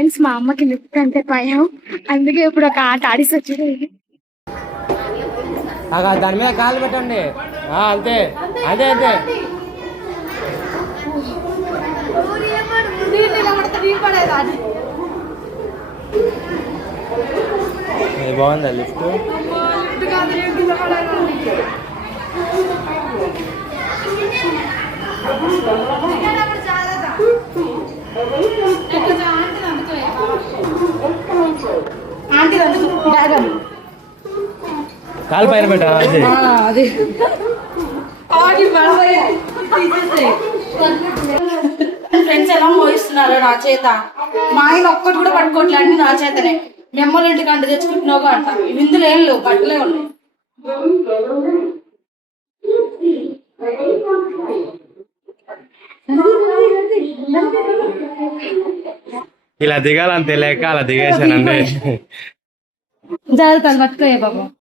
Friends మా అమ్మకి lift అంటే భయం, అందుకే ఇప్పుడు ఒక ఆట ఆడిసి వచ్చింది. దాని మీద కాలు పెట్టండి, అంతే అదే అదే. బాగుందా లిఫ్ట్? కాలు పైన పెట్టా అది. ఫ్రెండ్స్ ఎలా మోయిస్తున్నారు నా చేత. మా ఆయన ఒక్కటి కూడా పట్టుకోవట్లేదు, అన్ని నా చేతనే. మెమ్మలు ఇంటికి అంట తెచ్చుకుంటున్నావు అంట. ఇందులో ఏం లేవు, బట్టలే ఉన్నాయి. ఇలా దిగాలని తెలియక అలా దిగేశానండి. జాగ్రత్త పట్టుకోయే బాబు.